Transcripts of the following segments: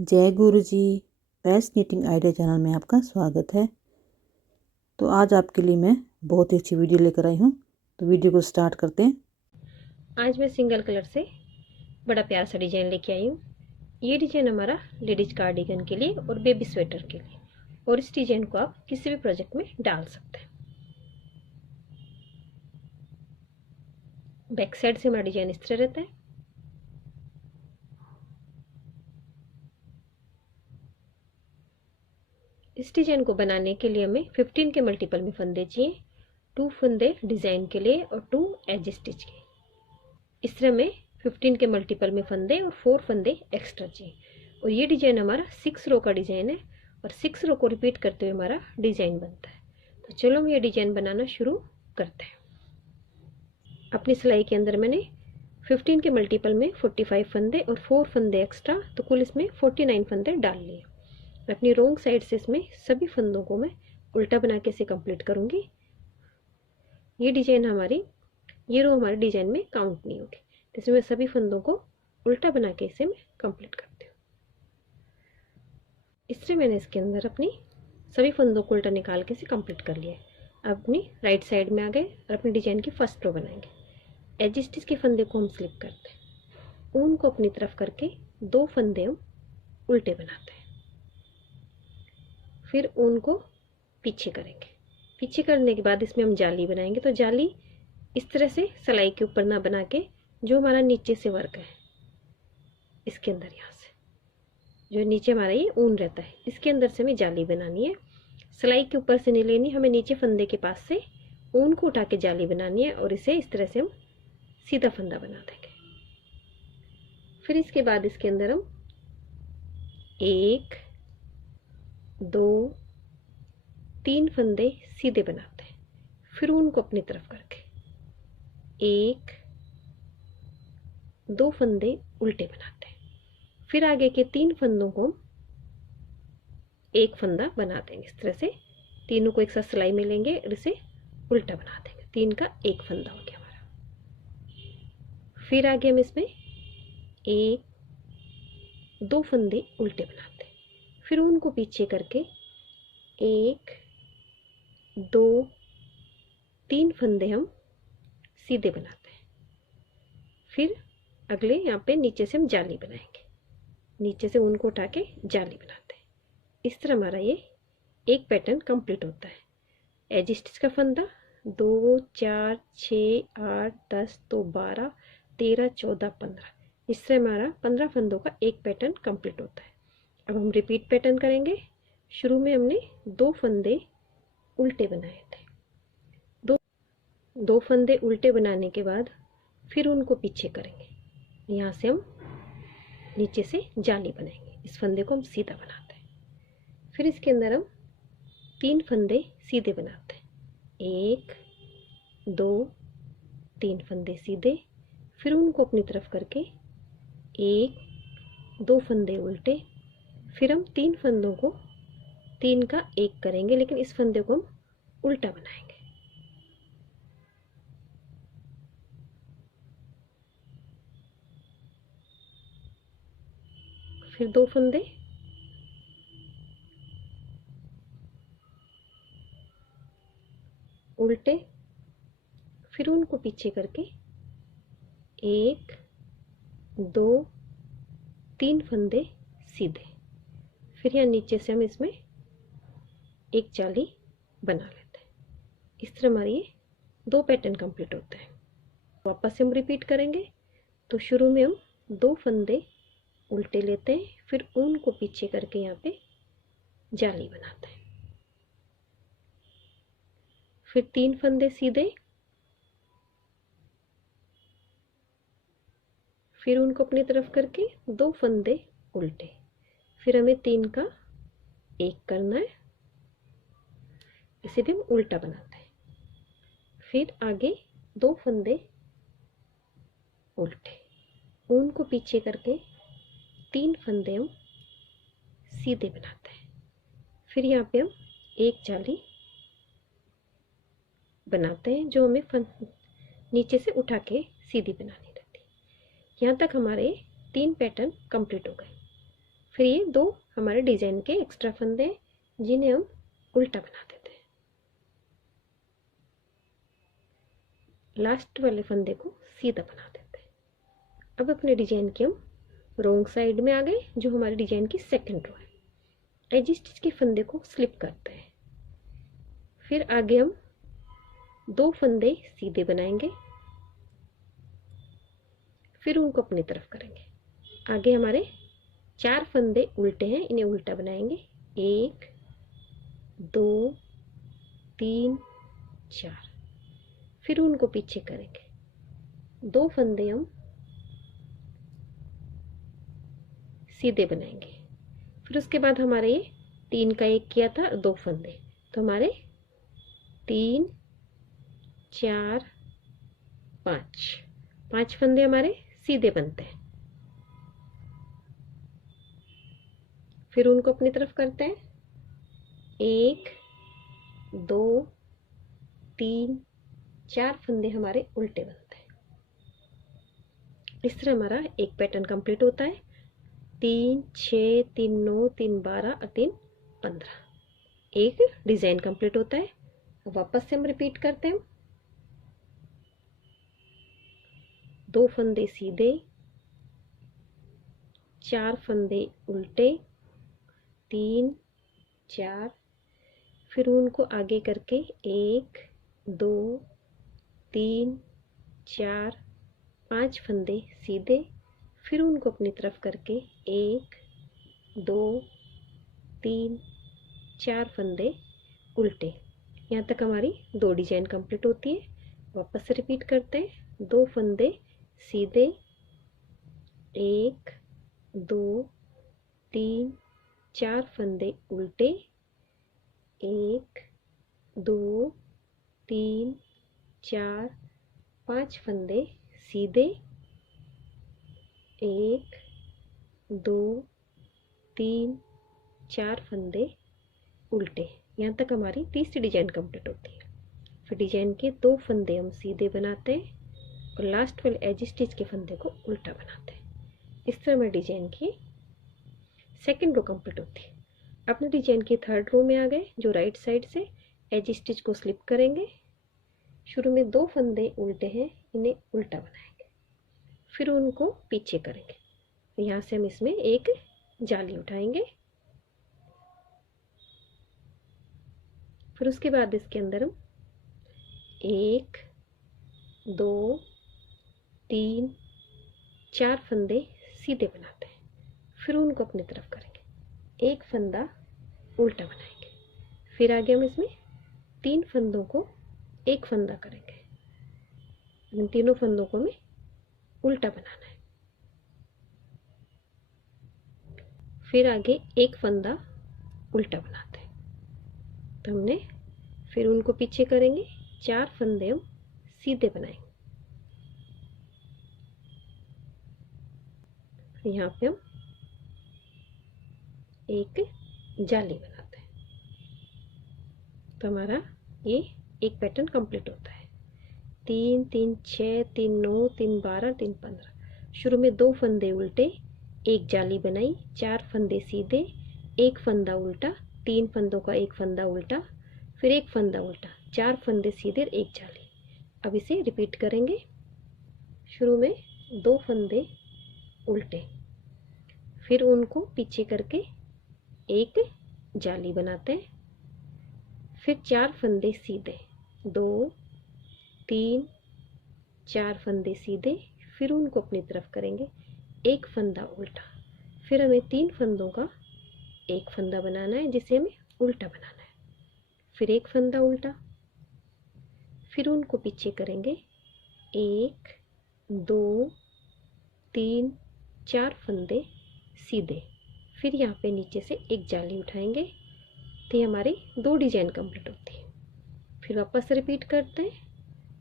जय गुरु जी। Best knitting idea channel में आपका स्वागत है। तो आज आपके लिए मैं बहुत ही अच्छी वीडियो लेकर आई हूँ। तो वीडियो को स्टार्ट करते हैं। आज मैं सिंगल कलर से बड़ा प्यारा सा डिजाइन लेके आई हूँ। ये डिजाइन हमारा लेडीज कार्डिगन के लिए और बेबी स्वेटर के लिए, और इस डिजाइन को आप किसी भी प्रोजेक्ट में डाल सकते हैं। बैक साइड से हमारा डिजाइन इस तरह रहता है। इस डिजाइन को बनाने के लिए हमें 15 के मल्टीपल में फंदे चाहिए, 2 फंदे डिजाइन के लिए और 2 एज स्टिच के। इस तरह में 15 के मल्टीपल में फंदे और 4 फंदे एक्स्ट्रा चाहिए। और ये डिजाइन हमारा 6 रो का डिजाइन है, और 6 रो को रिपीट करते हुए हमारा डिजाइन बनता है। तो चलो हम ये डिजाइन बनाना शुरू करते हैं। अपनी सिलाई के अंदर मैंने 15 के मल्टीपल में 45 फंदे और 4 फंदे एक्स्ट्रा, तो कुल इसमें 49 फंदे डाल लिए। मैं अपनी रोंग साइड से इसमें सभी फंदों को मैं उल्टा बना के इसे कंप्लीट करूंगी। ये डिजाइन हमारी, ये रो हमारे डिजाइन में काउंट नहीं होगी, तो इसमें सभी फंदों को उल्टा बना के इसे मैं कंप्लीट करती हूँ। इससे मैंने इसके अंदर अपनी सभी फंदों को उल्टा निकाल के इसे कंप्लीट कर लिया है। अब अपनी राइट साइड में आ गए और अपनी डिजाइन की फर्स्ट रो बनाएंगे। एज स्टिच के फंदे को हम स्लिप करते हैं, ऊन को अपनी तरफ करके 2 फंदे हम उल्टे बनाते हैं। फिर ऊन को पीछे करेंगे। पीछे करने के बाद इसमें हम जाली बनाएंगे। तो जाली इस तरह से सिलाई के ऊपर ना बना के, जो हमारा नीचे से वर्क है इसके अंदर, यहाँ से जो नीचे हमारा ये ऊन रहता है, इसके अंदर से हमें जाली बनानी है। सिलाई के ऊपर से नहीं लेनी, हमें नीचे फंदे के पास से ऊन को उठा के जाली बनानी है, और इसे इस तरह से हम सीधा फंदा बना देंगे। फिर इसके बाद इसके अंदर हम 1 2 3 फंदे सीधे बनाते हैं। फिर ऊन को अपनी तरफ करके 1 2 फंदे उल्टे बनाते हैं। फिर आगे के 3 फंदों को हम एक फंदा बना देंगे। इस तरह से तीनों को एक साथ सिलाई में लेंगे और इसे उल्टा बना देंगे। 3 का एक फंदा हो गया हमारा। फिर आगे हम इसमें 1 2 फंदे उल्टे बनाते हैं। फिर उनको पीछे करके 1 2 3 फंदे हम सीधे बनाते हैं। फिर अगले यहाँ पे नीचे से हम जाली बनाएंगे, नीचे से उनको उठा के जाली बनाते हैं। इस तरह हमारा ये एक पैटर्न कंप्लीट होता है। एज स्टिच का फंदा 2 4 6 8 10 तो 12 13 14 15, इस तरह हमारा 15 फंदों का एक पैटर्न कंप्लीट होता है। अब हम रिपीट पैटर्न करेंगे। शुरू में हमने 2 फंदे उल्टे बनाए थे। दो फंदे उल्टे बनाने के बाद फिर उनको पीछे करेंगे। यहाँ से हम नीचे से जाली बनाएंगे। इस फंदे को हम सीधा बनाते हैं। फिर इसके अंदर हम 3 फंदे सीधे बनाते हैं। 1 2 3 फंदे सीधे। फिर उनको अपनी तरफ करके 1 2 फंदे उल्टे। फिर हम 3 फंदों को 3 का एक करेंगे, लेकिन इस फंदे को हम उल्टा बनाएंगे। फिर 2 फंदे उल्टे। फिर उनको पीछे करके 1 2 3 फंदे सीधे। फिर यहाँ नीचे से हम इसमें एक जाली बना लेते हैं। इस तरह हमारी ये 2 पैटर्न कंप्लीट होते हैं। वापस से हम रिपीट करेंगे। तो शुरू में हम 2 फंदे उल्टे लेते हैं, फिर ऊन को पीछे करके यहाँ पे जाली बनाते हैं। फिर 3 फंदे सीधे। फिर उनको अपनी तरफ करके 2 फंदे उल्टे। फिर हमें 3 का एक करना है, इसे भी हम उल्टा बनाते हैं। फिर आगे 2 फंदे उल्टे, ऊन को पीछे करके 3 फंदे हम सीधे बनाते हैं। फिर यहाँ पे हम एक जाली बनाते हैं, जो हमें नीचे से उठा के सीधी बनानी रहती है। यहाँ तक हमारे 3 पैटर्न कंप्लीट हो गए। फिर ये 2 हमारे डिजाइन के एक्स्ट्रा फंदे हैं जिन्हें हम उल्टा बना देते हैं। लास्ट वाले फंदे को सीधा बना देते हैं। अब अपने डिजाइन के हम रोंग साइड में आ गए, जो हमारे डिजाइन की सेकंड रो है। एजी स्टिच के फंदे को स्लिप करते हैं। फिर आगे हम 2 फंदे सीधे बनाएंगे, फिर उनको अपनी तरफ करेंगे। आगे हमारे 4 फंदे उल्टे हैं, इन्हें उल्टा बनाएंगे। 1 2 3 4, फिर उनको पीछे करेंगे। 2 फंदे हम सीधे बनाएंगे। फिर उसके बाद हमारे ये 3 का 1 किया था, 2 फंदे, तो हमारे 3 4 5 फंदे हमारे सीधे बनते हैं। फिर उनको अपनी तरफ करते हैं। 1 2 3 4 फंदे हमारे उल्टे बनते हैं। इस तरह हमारा एक पैटर्न कंप्लीट होता है। 3 6 3 9 3 12 और 3 15 एक डिजाइन कंप्लीट होता है। वापस से हम रिपीट करते हैं। 2 फंदे सीधे, 4 फंदे उल्टे, 3 4, फिर उनको आगे करके 1 2 3 4 5 फंदे सीधे, फिर उनको अपनी तरफ करके 1 2 3 4 फंदे उल्टे। यहाँ तक हमारी 2 डिजाइन कंप्लीट होती है। वापस से रिपीट करते हैं। 2 फंदे सीधे, 1 2 3 4 फंदे उल्टे, 1 2 3 4 5 फंदे सीधे, 1 2 3 4 फंदे उल्टे। यहाँ तक हमारी तीसरी डिजाइन कंप्लीट होती है। फिर डिजाइन के 2 फंदे हम सीधे बनाते हैं और लास्ट वाले एज स्टिच के फंदे को उल्टा बनाते हैं। इस तरह हमारे डिजाइन की सेकंड रो कंप्लीट होती है। अपने डिजाइन की थर्ड रो में आ गए, जो राइट साइड से एज स्टिच को स्लिप करेंगे। शुरू में 2 फंदे उल्टे हैं, इन्हें उल्टा बनाएंगे, फिर उनको पीछे करेंगे। यहाँ से हम इसमें एक जाली उठाएंगे। फिर उसके बाद इसके अंदर हम 1 2 3 4 फंदे सीधे बनाते हैं, फिर उनको अपनी तरफ करेंगे। एक फंदा उल्टा बनाएंगे। फिर आगे हम इसमें 3 फंदों को एक फंदा करेंगे। इन तीनों फंदों को हमें उल्टा बनाना है। फिर आगे एक फंदा उल्टा बनाते हैं, तो हमने फिर उनको पीछे करेंगे। 4 फंदे हम सीधे बनाएंगे। यहाँ पे हम एक जाली बनाते हैं, तो हमारा ये एक पैटर्न कंप्लीट होता है। 3 3 6 3 9 3 12 3 15। शुरू में 2 फंदे उल्टे, एक जाली बनाई, 4 फंदे सीधे, एक फंदा उल्टा, 3 फंदों का एक फंदा उल्टा, फिर एक फंदा उल्टा, 4 फंदे सीधे, एक जाली। अब इसे रिपीट करेंगे। शुरू में 2 फंदे उल्टे, फिर उनको पीछे करके एक जाली बनाते हैं, फिर 4 फंदे सीधे, 2 3 4 फंदे सीधे, फिर उनको अपनी तरफ करेंगे। एक फंदा उल्टा, फिर हमें 3 फंदों का एक फंदा बनाना है, जिसे हमें उल्टा बनाना है। फिर एक फंदा उल्टा, फिर उनको पीछे करेंगे। 1 2 3 4 फंदे सीधे, फिर यहाँ पे नीचे से एक जाली उठाएंगे, तो ये हमारी 2 डिजाइन कंप्लीट होती है। फिर वापस रिपीट करते हैं।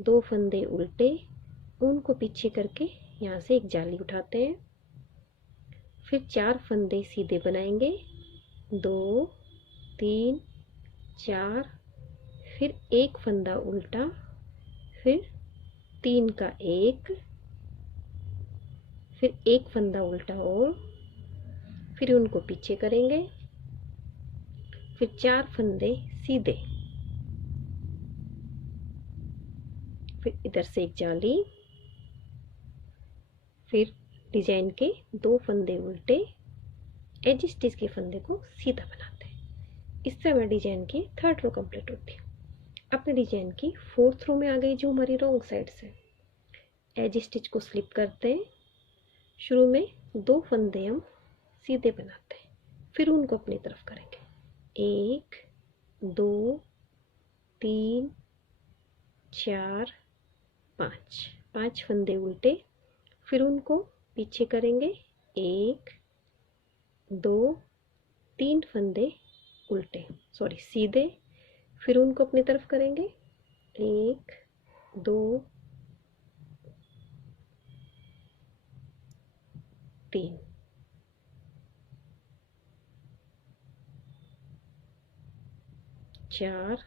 2 फंदे उल्टे, उनको पीछे करके यहाँ से एक जाली उठाते हैं, फिर 4 फंदे सीधे बनाएंगे, 2 3 4, फिर एक फंदा उल्टा, फिर 3 का 1, फिर एक फंदा उल्टा और फिर उनको पीछे करेंगे, फिर 4 फंदे सीधे, फिर इधर से एक जाली, फिर डिजाइन के 2 फंदे उल्टे, एज स्टिच के फंदे को सीधा बनाते हैं। इस तरह डिजाइन की 3rd रो कंप्लीट होती है। अपने डिजाइन की 4th रो में आ गई जो हमारी रॉन्ग साइड से। एज स्टिच को स्लिप करते हैं, शुरू में 2 फंदे हम सीधे बनाते हैं, फिर उनको अपनी तरफ करेंगे, 1 2 3 4 5 फंदे उल्टे, फिर उनको पीछे करेंगे, 1 2 3 फंदे उल्टे सीधे, फिर उनको अपनी तरफ करेंगे, 1 2 3 4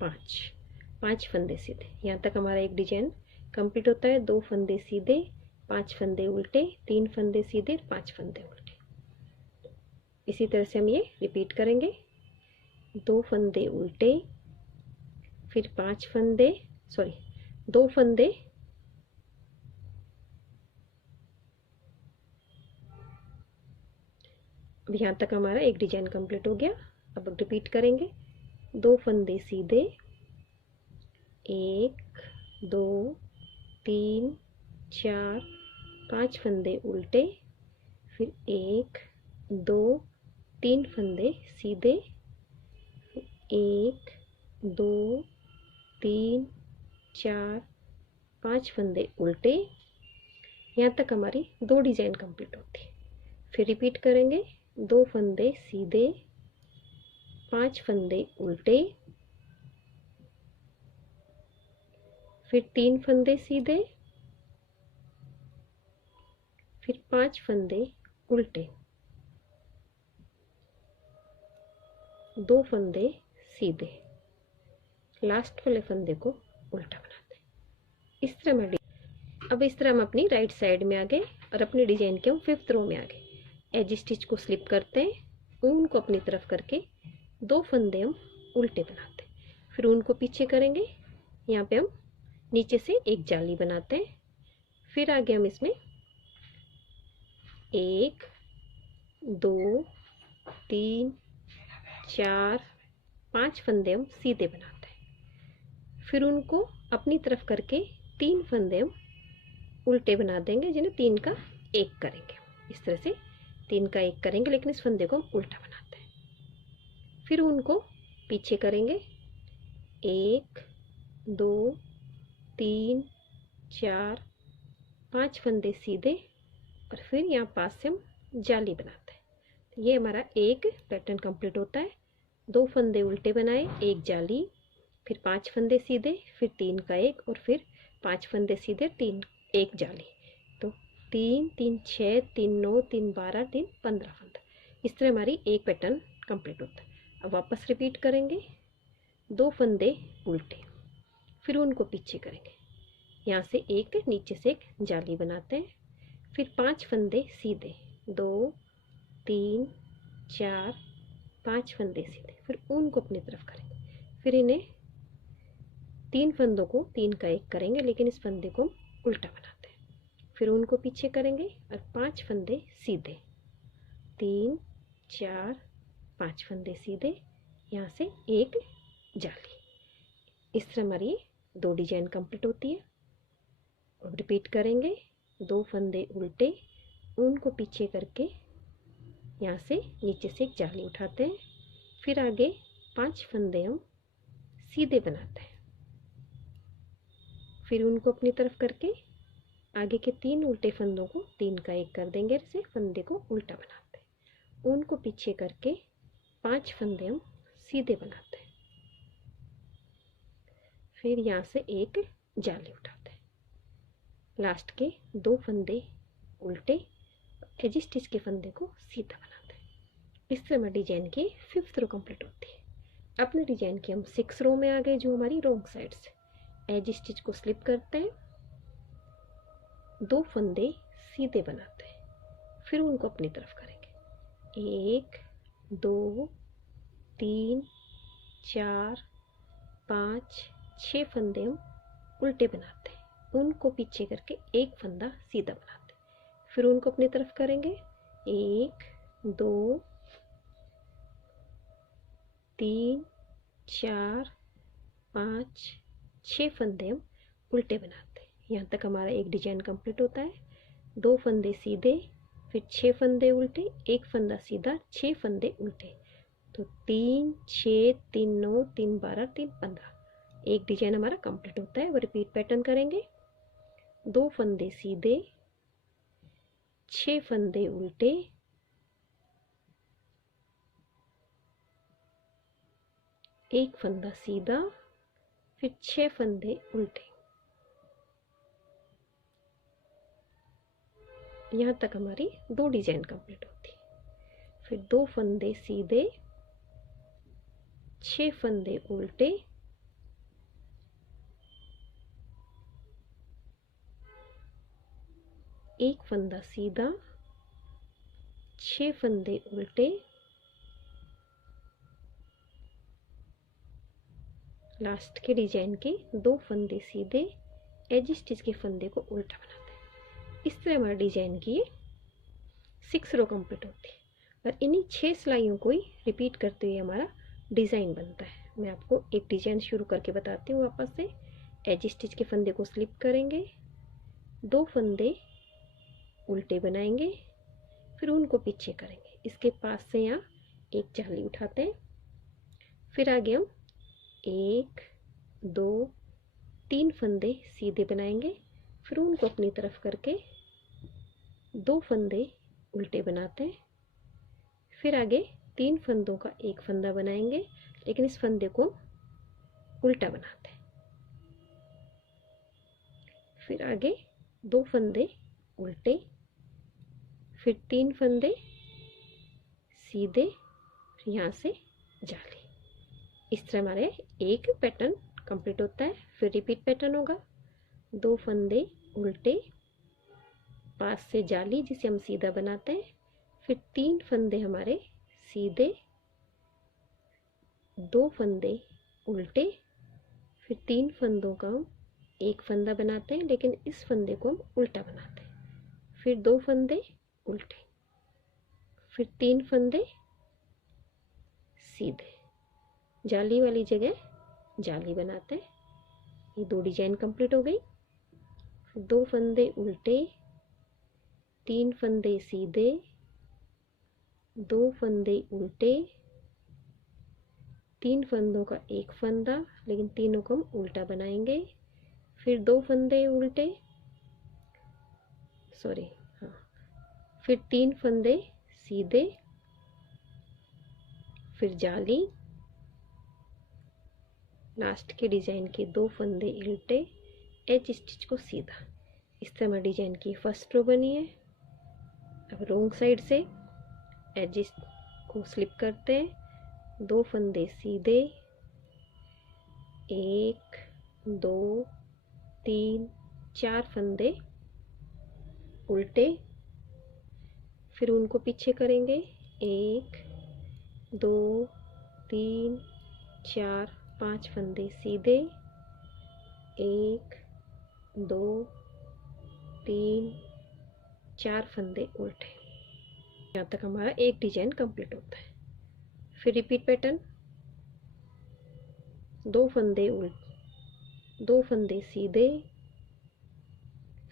5 फंदे सीधे। यहाँ तक हमारा एक डिजाइन कंप्लीट होता है। 2 फंदे सीधे, 5 फंदे उल्टे, 3 फंदे सीधे, 5 फंदे उल्टे। इसी तरह से हम ये रिपीट करेंगे। 2 फंदे उल्टे, फिर 5 फंदे 2 फंदे, अब यहाँ तक हमारा एक डिजाइन कंप्लीट हो गया। अब रिपीट करेंगे। 2 फंदे सीधे, 1 2 3 4 5 फंदे उल्टे, फिर 1 2 3 फंदे सीधे, 1 2 3 4 5 फंदे उल्टे। यहाँ तक हमारी 2 डिजाइन कंप्लीट होती है। फिर रिपीट करेंगे। 2 फंदे सीधे, 5 फंदे उल्टे, फिर 3 फंदे सीधे, फिर 5 फंदे उल्टे, 2 फंदे सीधे, लास्ट वाले फंदे को उल्टा बनाते हैं। इस तरह में अब इस तरह हम अपनी राइट साइड में आ गए और अपनी डिजाइन के हम 5th रो में आ गए। एज स्टिच को स्लिप करते हैं, ऊन को अपनी तरफ करके 2 फंदे हम उल्टे बनाते हैं, फिर ऊन को पीछे करेंगे। यहाँ पे हम नीचे से एक जाली बनाते हैं, फिर आगे हम इसमें 1 2 3 4 5 फंदे हम सीधे बनाते हैं, फिर उनको अपनी तरफ करके 3 फंदे हम उल्टे बना देंगे, जिन्हें 3 का 1 करेंगे। इस तरह से 3 का 1 करेंगे, लेकिन इस फंदे को हम उल्टा बनाते हैं। फिर उनको पीछे करेंगे, 1 2 3 4 5 फंदे सीधे, और फिर यहाँ पास से हम जाली बनाते हैं। तो ये हमारा एक पैटर्न कंप्लीट होता है। 2 फंदे उल्टे बनाए, 1 जाली, फिर 5 फंदे सीधे, फिर 3 का 1, और फिर 5 फंदे सीधे, 3 1 जाली। तो 3 3 6 3 9 3 12 3 15 फंदा। इस तरह हमारी एक पैटर्न कंप्लीट होता है। अब वापस रिपीट करेंगे। 2 फंदे उल्टे, फिर उनको पीछे करेंगे, यहाँ से एक नीचे से एक जाली बनाते हैं, फिर 5 फंदे सीधे, 2 3 4 5 फंदे सीधे, फिर उनको अपनी तरफ करेंगे, फिर इन्हें 3 फंदों को 3 का 1 करेंगे, लेकिन इस फंदे को उल्टा बनाते हैं, फिर उनको पीछे करेंगे और 5 फंदे सीधे, 3 4 5 फंदे सीधे, यहाँ से एक जाली। इस तरह हमारी 2 डिजाइन कंप्लीट होती है। अब रिपीट करेंगे। 2 फंदे उल्टे, उनको पीछे करके यहाँ से नीचे से एक जाली उठाते हैं, फिर आगे 5 फंदे हम सीधे बनाते हैं, फिर उनको अपनी तरफ करके आगे के 3 उल्टे फंदों को 3 का 1 कर देंगे, से फंदे को उल्टा बनाते हैं, उनको पीछे करके 5 फंदे हम सीधे बनाते हैं, फिर यहाँ से एक जाली उठाते हैं, लास्ट के 2 फंदे उल्टे, एज स्टिच के फंदे को सीधा बनाते हैं। इस तरह में डिजाइन की 5th रो कंप्लीट होती है। अपने डिजाइन की हम 6th रो में आ गए, जो हमारी रॉन्ग साइड से। एज स्टिच को स्लिप करते हैं, 2 फंदे सीधे बनाते हैं, फिर उनको अपनी तरफ करेंगे, 1 2 3 4 5 6 फंदे हम उल्टे बनाते हैं, उनको पीछे करके एक फंदा सीधा बनाते हैं। फिर उनको अपनी तरफ करेंगे, 1 2 3 4 5 6 फंदे हम उल्टे बनाते हैं। यहाँ तक हमारा एक डिजाइन कंप्लीट होता है। 2 फंदे सीधे, फिर 6 फंदे उल्टे, एक फंदा सीधा, 6 फंदे उल्टे, तो 3 6 3 9 3 12 3 15, एक डिजाइन हमारा कंप्लीट होता है। वो रिपीट पैटर्न करेंगे। 2 फंदे सीधे, 6 फंदे उल्टे, एक फंदा सीधा, फिर 6 फंदे उल्टे। यहाँ तक हमारी 2 डिजाइन कंप्लीट होती है। फिर 2 फंदे सीधे, 6 फंदे उल्टे, एक फंदा सीधा, 6 फंदे उल्टे, लास्ट के डिजाइन के 2 फंदे सीधे, एज स्टिच के फंदे को उल्टा बनाते हैं। इस तरह हमारे डिजाइन की 6 रो कंप्लीट होती है और इन्हीं 6 सिलाइयों को ही रिपीट करते हुए हमारा डिजाइन बनता है। मैं आपको एक डिजाइन शुरू करके बताती हूँ वापस से। एज स्टिच के फंदे को स्लिप करेंगे, 2 फंदे उल्टे बनाएंगे, फिर उनको पीछे करेंगे। इसके पास से यहाँ एक जाली उठाते हैं, फिर आगे हम 1 2 3 फंदे सीधे बनाएंगे, फिर उनको अपनी तरफ करके 2 फंदे उल्टे बनाते हैं, फिर आगे 3 फंदों का एक फंदा बनाएंगे, लेकिन इस फंदे को उल्टा बनाते हैं, फिर आगे 2 फंदे उल्टे, फिर 3 फंदे सीधे, फिर यहाँ से जाली। इस तरह हमारे एक पैटर्न कंप्लीट होता है। फिर रिपीट पैटर्न होगा, 2 फंदे उल्टे, पास से जाली जिसे हम सीधा बनाते हैं, फिर 3 फंदे हमारे सीधे, 2 फंदे उल्टे, फिर 3 फंदों का हम एक फंदा बनाते हैं, लेकिन इस फंदे को हम उल्टा बनाते हैं, फिर 2 फंदे उल्टे, फिर 3 फंदे सीधे, जाली वाली जगह जाली बनाते हैं। ये 2 डिजाइन कंप्लीट हो गई। फिर 2 फंदे उल्टे, 3 फंदे सीधे, 2 फंदे उल्टे, 3 फंदों का एक फंदा, लेकिन तीनों को हम उल्टा बनाएंगे, फिर 2 फंदे उल्टे, फिर 3 फंदे सीधे, फिर जाली, लास्ट के डिजाइन के 2 फंदे उल्टे, एज स्टिच को सीधा। इस तरह हमारी डिजाइन की फर्स्ट रो बनी है। अब रोंग साइड से एज को स्लिप करते हैं, 2 फंदे सीधे, 1 2 3 4 फंदे उल्टे, फिर उनको पीछे करेंगे, 1 2 3 4 5 फंदे सीधे, 1 2 3 4 फंदे उल्टे। यहाँ तक हमारा एक डिजाइन कंप्लीट होता है। फिर रिपीट पैटर्न, 2 फंदे उल्टे, 2 फंदे सीधे,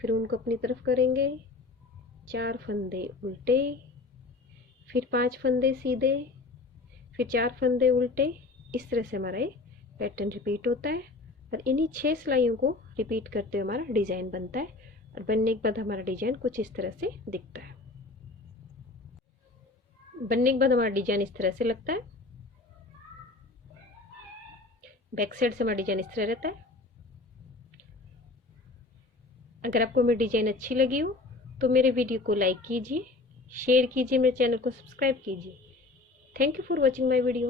फिर उनको अपनी तरफ करेंगे, 4 फंदे उल्टे, फिर 5 फंदे सीधे, फिर 4 फंदे उल्टे। इस तरह से हमारा ये पैटर्न रिपीट होता है और इन्हीं 6 सिलाइयों को रिपीट करते हुए हमारा डिजाइन बनता है। और बनने के बाद हमारा डिजाइन कुछ इस तरह से दिखता है। बनने के बाद हमारा डिजाइन इस तरह से लगता है। बैक साइड से हमारा डिजाइन इस तरह रहता है। अगर आपको मेरी डिजाइन अच्छी लगी हो तो मेरे वीडियो को लाइक कीजिए, शेयर कीजिए, मेरे चैनल को सब्सक्राइब कीजिए। Thank you for watching my video.